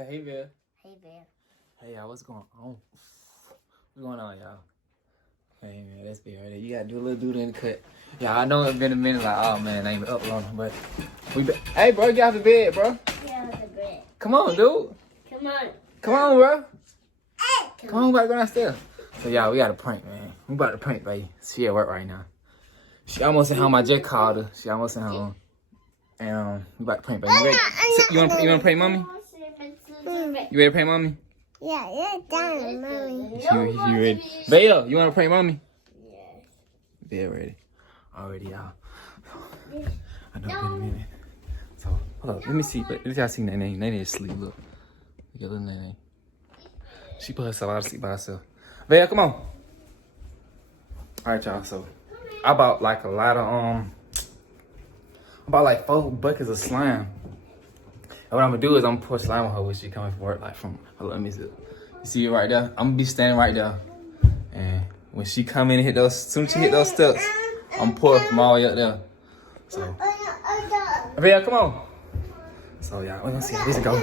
Say hey, Bear. Hey, Bear. Hey, y'all, what's going on? What's going on, y'all? Hey, man, that's Bear right there. You gotta do a little dude in the cut. Yeah, I know it's been a minute, like, oh, man, I ain't been uploading, but hey, bro, get out the bed, bro. Get out the bed. Come on, dude. Come on. Come on, bro. Hey. Come on, we gotta go downstairs. So, y'all, we got a prank, man. We about to prank, baby. She at work right now. She almost at home. I just called her. She almost at home. And we about to prank, baby. You wanna prank mommy? You ready to prank mommy? Yeah, you're done, mommy. She ready. Bayo, you wanna prank mommy? Yes. They're ready. Already, y'all. I know it's been a minute. So, hold up. Let me see. Let me see. I see Nene. Nene is asleep. Look. Look at little Nene. She put herself out to sleep by herself. Bayo, come on. Alright, y'all. So, I bought like a lot of, I bought like 4 buckets of slime. And what I'm gonna do is I'm gonna pour slime on her when she coming from work, like from, hold on, let me see. You see it right there? I'm gonna be standing right there. And when she come in and hit those, as soon as she hit those steps, I'm pour from all the way up there. So, Bayo, come on. So y'all, we're gonna see how this go.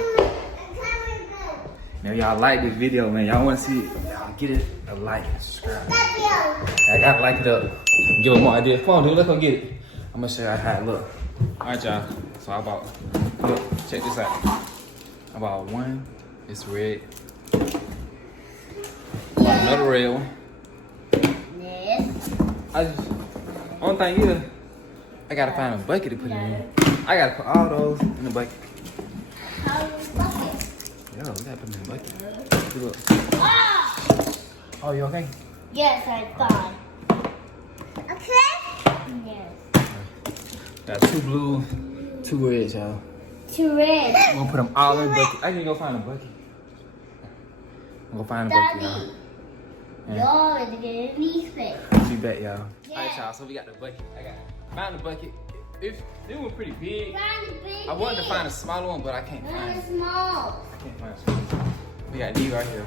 Now y'all like this video, man. Y'all wanna see it? Y'all get it a like and subscribe. I gotta like it up. Give them more ideas. Come on, dude, let's go get it. I'm gonna show you how it look. Alright, y'all. So I bought, look, check this out. I bought one, it's red. Bought another red one. Yes. Only thing is, I gotta find a bucket to put it in. I gotta put all those in the bucket. How is the bucket? Yo, we gotta put them in the bucket. See, look. Ah! Oh, you okay? Yes, I'm fine. Okay? Yes. Got 2 blue, 2 reds, y'all. 2 red. I'm gonna put them all in the bucket. I can go find a bucket. I'm gonna find a bucket, y'all. You're gonna need space. She bet, y'all. Yeah. Alright, y'all, so we got the bucket. Found the bucket. It was pretty big. Find the big I wanted to find a smaller one, but I can't find it. Small. I can't find a smaller one. We got these right here.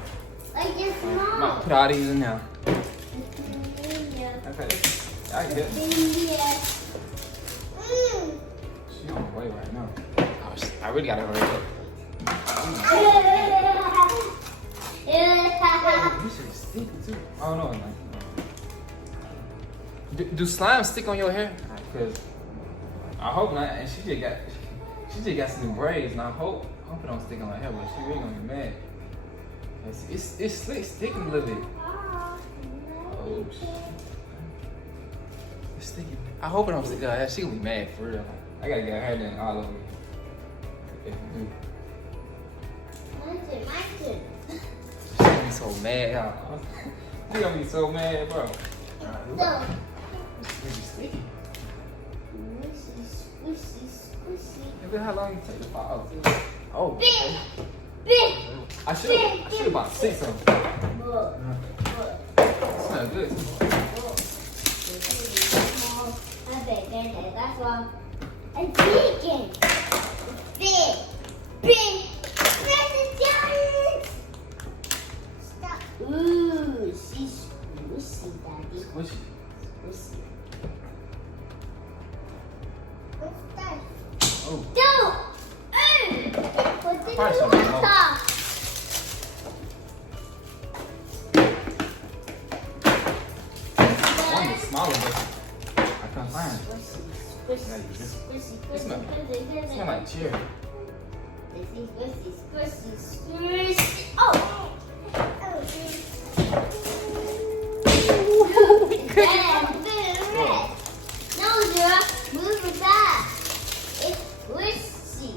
Like this I'm small. gonna put all these in now. Yeah. Okay. I get it. Yes. She on the way right now. Oh, I really gotta hurry up. This shit is sticky too. Oh no, it's not. Do slime stick on your hair? Cause I hope not. And she just got some new braids, and I hope it don't stick on her hair. But she really gonna get mad. It's sticking a little bit. Oh shit. It's sticky. I hope it don't stick on her hair. She gonna be mad for real. I gotta get her hair done all over. If you do. She's gonna be so mad, y'all. She's gonna be so mad, bro. No. It's really sticky. Squishy. Look at how long it takes to fall. Oh, Big. okay. Big. I should have bought 6 of them. It smells good. That's why I'm vegan. Big. Stop. Ooh, she's squishy, Daddy. Squishy. Squishy. What's that? Oh. No! Hey! What did Probably you should have want? One is smaller, but I can't find it. Squishy. It smells like cherry. Squishy. Oh! No, Zara, move it back. It's squishy.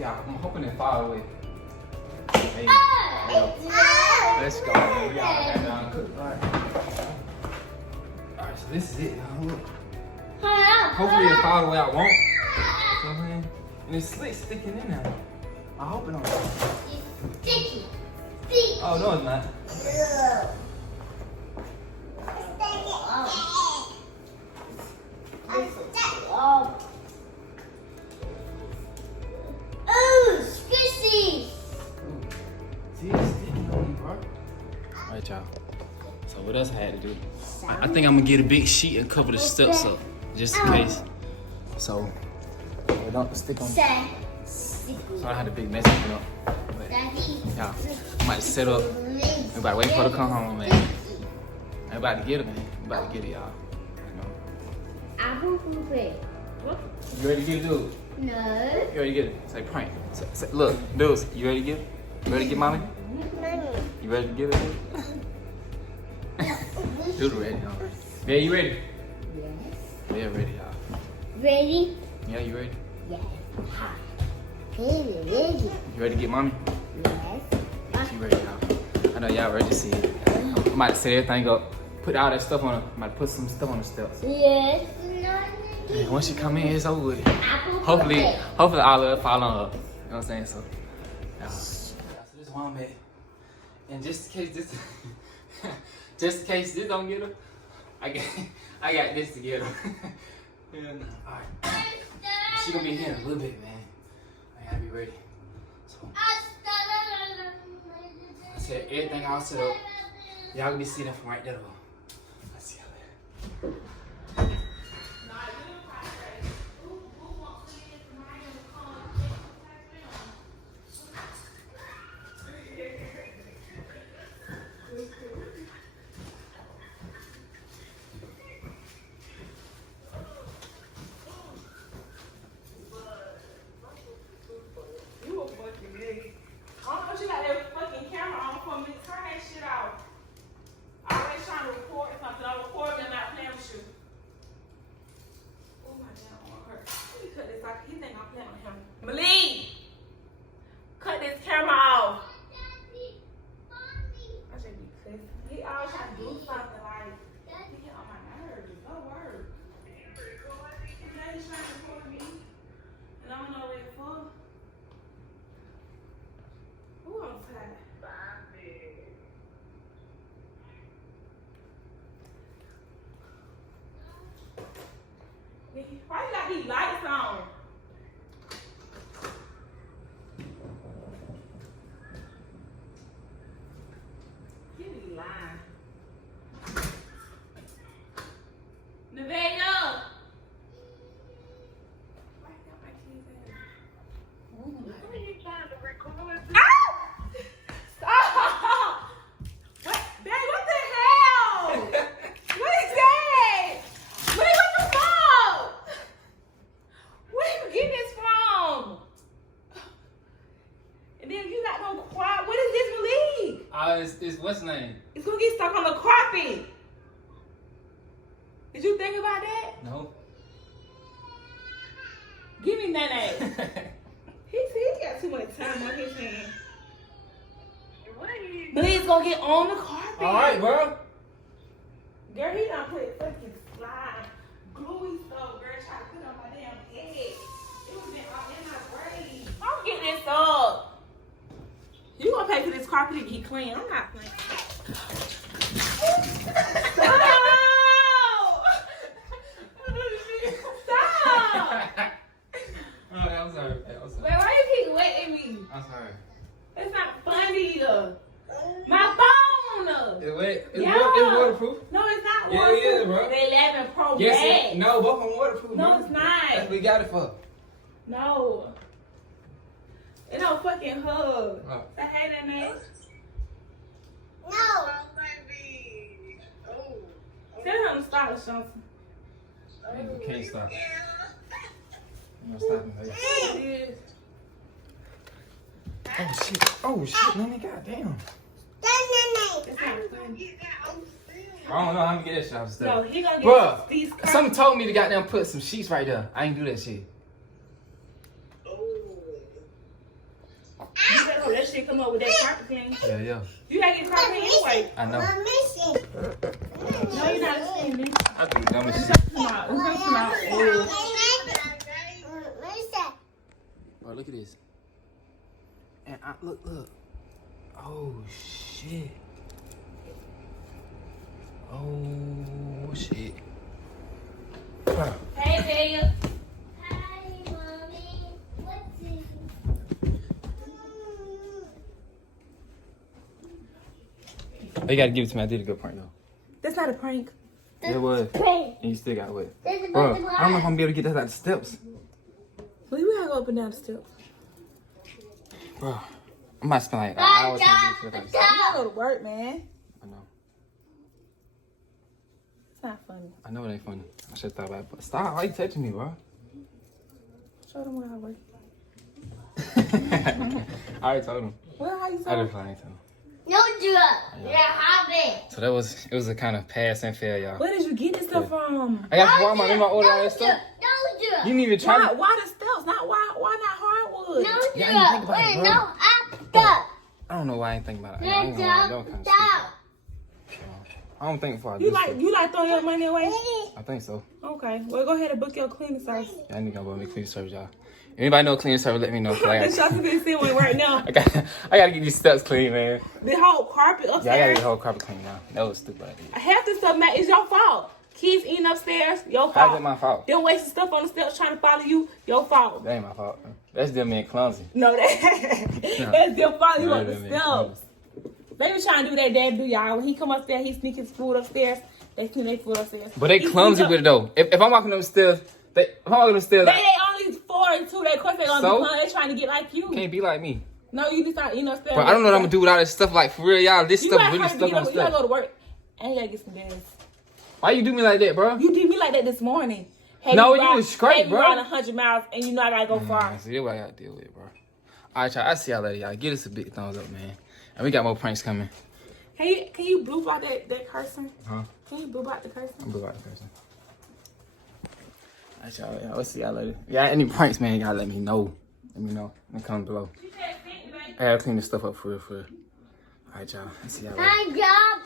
Yeah, I'm hoping it fall away. Hey, let's go. We all got down cooked. All right, so this is it, y'all. Look. Hopefully it fall away. I won't. You know what I'm saying? And it's sticking in there. I hope it don't. Sticky. Oh, no, it's not. Oh, squishy. See, it's sticking on me, bro. Alright, y'all. So what else I had to do? I think I'm gonna get a big sheet and cover the steps up, just in case. So we don't stick on. So I had a big mess up. But y'all, I might set up. We about to wait for her to come home, man. I'm about to get her, man. I'm about to get it, y'all. Apple pooping. You ready to get it, dude? No. You ready to get it? Say prank. Say, look, dudes, you ready to get it? You ready to get mommy? You ready to get it, dude? Dude ready, huh? Yeah, you ready? Yes. Yeah, ready, y'all. Ready? Yeah, you ready? Yes. Ready. You ready to get mommy? Yes. She ready, y'all. I know y'all ready to see it. I might set everything up, put all that stuff on her. I might put some stuff on the steps. Yes. And once she come in, it's over with. Apple Hopefully pooping. all of it fall on her. You know what I'm saying? So, yeah. So this is one I'm at. And just in case this don't get her, I got this to get her. And, all right. She gonna be here in a little bit, man. I gotta be ready. So I said everything all set up. Y'all gonna be seeing it from right there. Let's see how that. Malik, cut this camera off. I should be cussing. He always trying to do something like, he get on my nerves. No word. Yeah, he's trying to record me, and I don't know where it's for. Who I'm tired? Why you got these lights on? It's what's the name? It's gonna get stuck on the carpet. Did you think about that? No. Give me Nene. He got too much time on his hands. But he's gonna get on the carpet. All right, bro. Girl, he done put fucking slime, gluey stuff, girl, try to put on my damn head. It was in my brain. I'm getting this up. You gonna pay for this carpet to get clean. I'm not playing. Stop! Stop! Oh, I'm sorry. Wait, why you keep wetting me? I'm sorry. It's not funny. My phone! It's wet. It's Yeah. It's waterproof. No, it's not Yeah, waterproof. it is, bro. The 11 Pro Yes, Max. no, both of them waterproof. No, bro. it's not. That's what we got it for. No. It don't fucking hug. Oh. Say hey there, man. No. Tell him to stop or something. You can't stop. I'm gonna stop him. It is. Oh shit, Nene, goddamn. It's not funny. I don't know how to get that shit off the No, stuff. he gonna get Bruh, these carpets. something told me to goddamn put some sheets right there. I ain't do that shit. You better hope that shit come up with that carpet clean. Yeah. You gotta get carpet clean anyway. I know. No, you're not seeing me. I do dumb as shit. Bro, look at this. And look. Oh shit. Oh shit. Bruh. Hey, babe. Hi, mommy. What's this? Oh, you gotta give it to me. I did a good prank though. That's not a prank. It was. Prank. And you still got what? This is Bro, about the I don't know if I'm gonna be able to get that out the steps. We gotta go up and down the steps. Bro, I'm about to spend like an Bye, hour trying to get this You stuff out the steps. gotta go to work, man. I know. It's not funny. I know it ain't funny. I should have thought about it. But stop. Why you touching me, bro? Show them where I work. I already told him. Well, how you I say? just told him. No drug. You're having. So it was a kind of pass and fail, y'all. Where did you get this stuff from? I got from Walmart. Remember I ordered all that stuff? No You drug. didn't even try Why, to. why the steps? Not why not hardwood? No Yeah, I didn't think drug. about it, Wait, bro. no after. I don't know why I ain't think about it. I No ain't gonna lie, that was drug. kind of Stop. stupid. I don't think before I do You stuff. like throwing your money away? I think so. Okay. Well, go ahead and book your cleaning service. Yeah, I need to go make cleaning service, y'all. Anybody know cleaning service, let me know. 'Cause Let's I shop to this one right now. gotta get these steps clean, man. The whole carpet Yeah, I gotta upstairs. get the whole carpet clean now. That was stupid idea. Half the stuff, Matt, is your fault. Kids eating upstairs, your fault. How's it my fault? Them wasting stuff on the steps trying to follow you, your fault. That ain't my fault. That's them being clumsy. No, that's your fault. You No, on the that ain't steps. They be trying to do that dad do, y'all. When he come upstairs, he sneak his food upstairs. They clean their food upstairs. But they He clumsy sneak with it though. If I'm walking upstairs, if I'm walking upstairs, They only 4 and 2. Of course they gonna So? be clumsy. They trying to get like you. can't be like me. No, you just start eating upstairs. Bro, I don't know what I'm gonna do with all this stuff. Like for real, y'all. This You stuff gotta really hurry, stuck on you gotta stuff. go to work and you gotta get some gas. Why you do me like that, bro? You did me like that this morning. Hey, No, you was straight, hey, bro. You ride 100 miles and you know I gotta go far. See, that's what I gotta deal with, bro. All right, y'all. I see y'all later, y'all. Give us a big thumbs up, man. And we got more pranks coming. Can you blue out that cursing? Huh? Can you blue out the cursing? I'm blue out the person. All right, y'all. We'll see y'all later. Yeah, any pranks, man, you gotta let me know. Let me know. In the comments below. I gotta clean this stuff up for real, for real. All right, y'all. I'll see y'all later. My job.